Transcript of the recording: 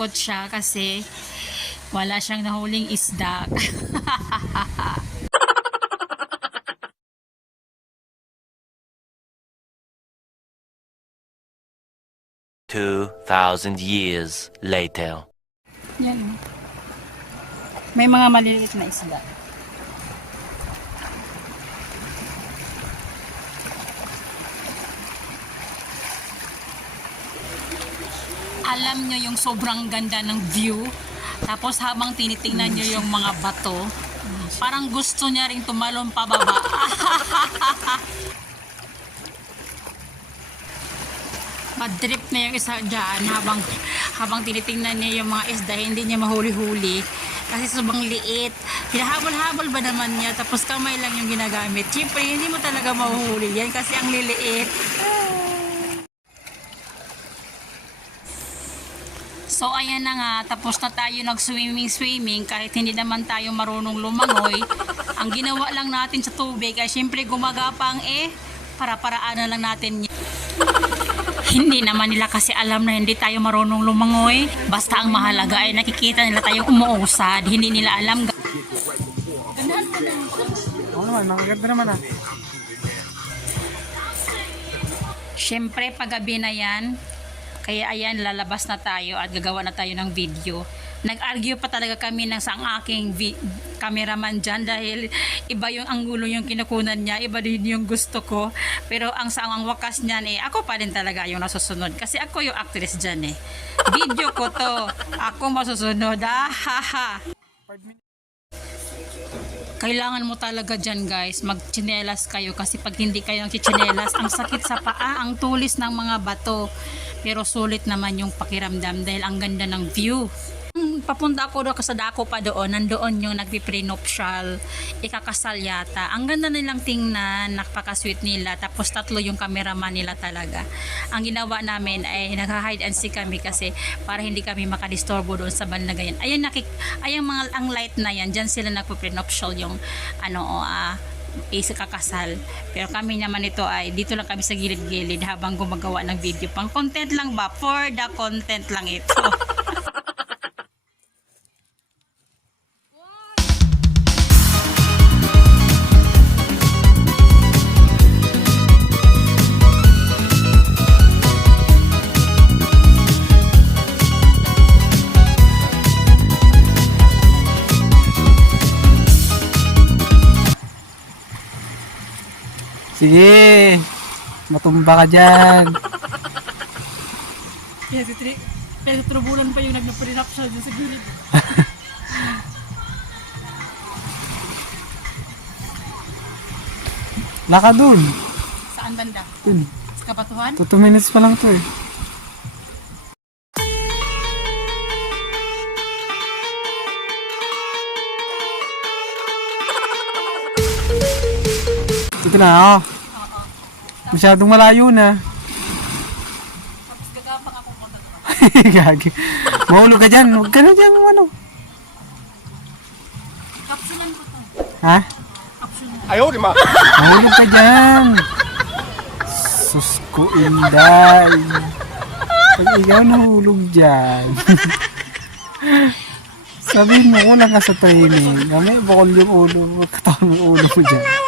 nalungkot siya kasi wala siyang nahuling isda. Two thousand years later. Yan. oh. May mga maliliit na isda. Alam nyo yung sobrang ganda ng view. Tapos habang tinitingnan nyo yung mga bato, parang gusto niya ring tumalon pababa. Madrip na yung isa dyan habang, habang tinitingnan niya yung mga isda, hindi niya mahuli-huli. Kasi sobrang liit. Hinahabol-habol ba naman niya, tapos kamay lang yung ginagamit. Siyempre, hindi mo talaga mahuhuli yan kasi ang liliit. So ayan na nga, tapos na tayo nag-swimming-swimming kahit hindi naman tayo marunong lumangoy. Ang ginawa lang natin sa tubig ay siyempre gumagapang eh, para-paraan na lang natin. Hindi naman nila kasi alam na hindi tayo marunong lumangoy. Basta ang mahalaga ay nakikita nila tayong umuusad. Hindi nila alam. Oo naman, nakaganda naman ah. Siyempre, paggabi na yan, kaya ayan, lalabas na tayo at gagawa na tayo ng video. Nag-argue pa talaga kami ng sa aking cameraman dyan dahil iba yung anggulo yung kinukunan niya, iba din yung gusto ko. Pero ang sa ang wakas niyan eh, ako pa rin talaga yung nasusunod. Kasi ako yung actress dyan eh. Video ko to, ako masusunod. Ah, ha, ha. Kailangan mo talaga dyan guys, magchinelas kayo kasi pag hindi kayo nagchinelas, ang sakit sa paa, ang tulis ng mga bato. Pero sulit naman yung pakiramdam dahil ang ganda ng view. Papunta ako doon sa dako pa doon, nandoon yung nagpiprenuptial, ikakasal yata. Ang ganda nilang tingnan, napaka-sweet nila. Tapos tatlo yung cameraman nila talaga. Ang ginawa namin ay nag-hide and seek kami kasi para hindi kami makadisturbo doon sa banlagayan. Ayun, nakik ayun mga ang light na yan, dyan sila nagpiprenuptial yung ano, ah, is kakasal. Pero kami naman ito ay dito lang kami sa gilid-gilid habang gumagawa ng video. Pang content lang ba? For the content lang ito. Sige, matumba ka dyan. Kaya si Tri, kaya trubulan pa yung nagpa-prenup siya dun sa gilid. Laka dun. Saan banda? Dun. Sa kabatuhan? 2 minutes pa lang to eh. Ito na ako. Masyadong malayo na. Tapos gagapang ako ko Gagi. Mahulog ka dyan. Huwag ka na dyan. Ano? Kapsulan ko to. Ha? Kapsulan. Mahulog ka dyan. Sus ko inday. Pag ikaw nahulog dyan. Sabihin mo, una ka sa training. Kami, bukol yung ulo. Katawan mo ulo mo dyan.